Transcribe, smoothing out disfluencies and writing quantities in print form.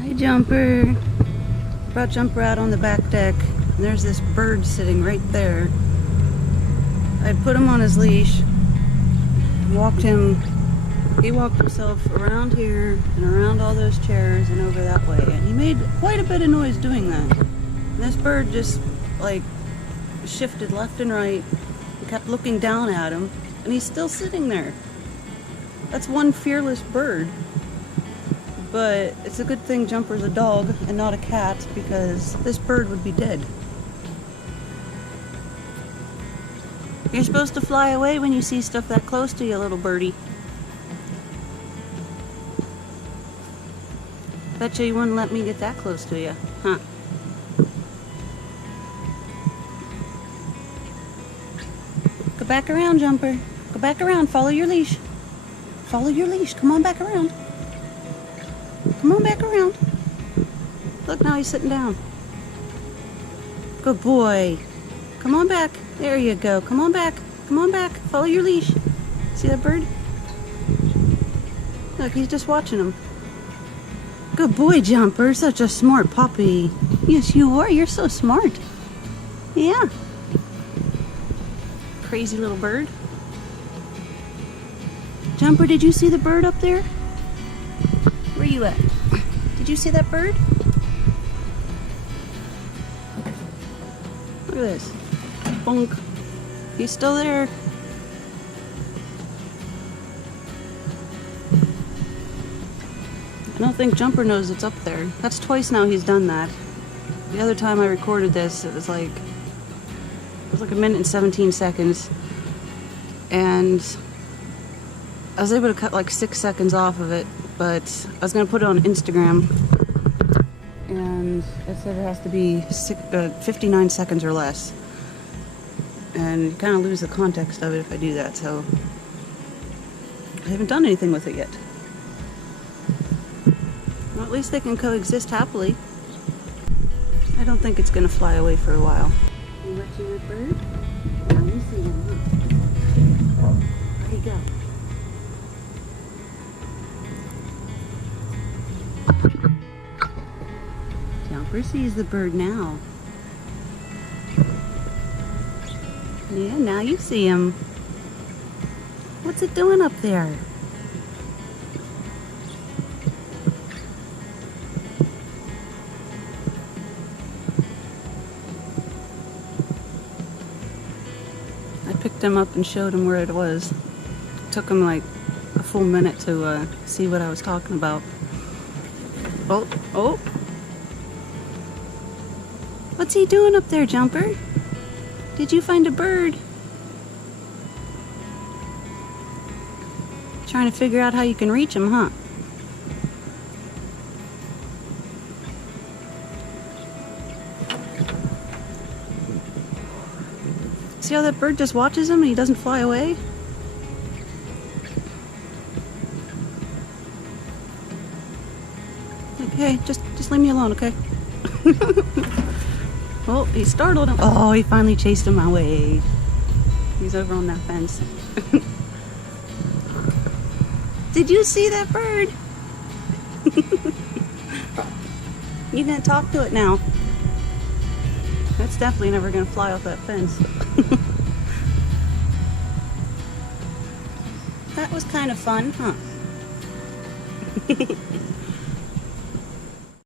Hi, Jumper. Brought Jumper out on the back deck, and there's this bird sitting right there. I'd put him on his leash, he walked himself around here and around all those chairs and over that way, and he made quite a bit of noise doing that. And this bird just like shifted left and right and kept looking down at him, and he's still sitting there. That's one fearless bird. But it's a good thing Jumper's a dog and not a cat, because this bird would be dead. You're supposed to fly away when you see stuff that close to you, little birdie. Betcha you wouldn't let me get that close to you, huh? Go back around, Jumper. Go back around. Follow your leash. Follow your leash. Come on back around. Come on back around. Look, now he's sitting down. Good boy. Come on back. There you go. Come on back. Come on back. Follow your leash. See that bird? Look, he's just watching him. Good boy, Jumper. Such a smart puppy. Yes, you are. You're so smart. Yeah. Crazy little bird. Jumper, did you see the bird up there? Where you at? Did you see that bird? Look at this. Bonk. He's still there. I don't think Jumper knows it's up there. That's twice now he's done that. The other time I recorded this, it was like a minute and 17 seconds. And I was able to cut like 6 seconds off of it, but I was going to put it on Instagram, and it said it has to be 59 seconds or less. And you kind of lose the context of it if I do that, so I haven't done anything with it yet. Well, at least they can coexist happily. I don't think it's going to fly away for a while. You watching that bird? Now you see him, huh? Where'd he go? Jumper sees the bird now. Yeah, now you see him. What's it doing up there? I picked him up and showed him where it was. It took him like a full minute to see what I was talking about. Oh, oh. What's he doing up there, Jumper? Did you find a bird? Trying to figure out how you can reach him, huh? See how that bird just watches him and he doesn't fly away? Okay, just leave me alone, okay? Oh, he startled him. Oh, he finally chased him away. He's over on that fence. Did you see that bird? You didn't talk to it now. That's definitely never gonna fly off that fence. That was kind of fun, huh?